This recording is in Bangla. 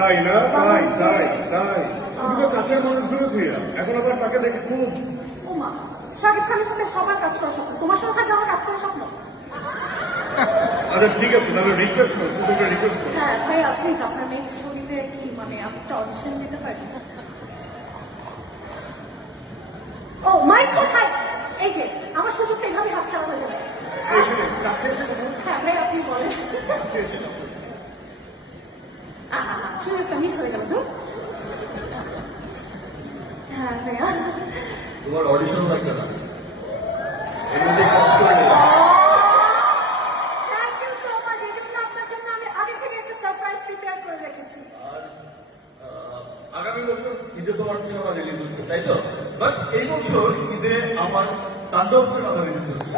তাই না? তাই তাই তাই তুমি তো কাছের মানুষ বিরোধী, এখন আবার তাকে দেখে খুব ও মা, শাকিব খানের সাথে সবার কাজ করা স্বপ্ন, তোমার সাথে থাকলে আমার কাজ করা স্বপ্ন। আচ্ছা ঠিক আছে, তাহলে রিকোয়েস্ট করো, তুমি তোকে রিকোয়েস্ট করো। হ্যাঁ ভাইয়া প্লিজ আপনার নেক্সট ছবিতে কি মানে একটা অডিশন দিতে পারেন? ও মাইক কোথায়? এই যে আমার সুযোগটা এভাবে হাতছাড়া হয়ে যাবে। এসে নে, কাছে এসে কথা বলো, হ্যাঁ ভাই আপনি বলেন। কাছে এসে কথা বলো। সুযোগটা মিস হয়ে গেল তো। হ্যাঁ ভাইয়া তোমার অডিশন লাগবে না, এর মধ্যে কাজ করে নেবে। Thank you so much. এই জন্য আপনার জন্য আমি আগে থেকে একটা সারপ্রাইজ প্রিপেয়ার করে রেখেছি। আর আগামী বছর ঈদে তোমার সিনেমা রিলিজ হচ্ছে, তাই তো? বাট এই বছর ঈদে আমার তাণ্ডব সিনেমা রিলিজ হচ্ছে।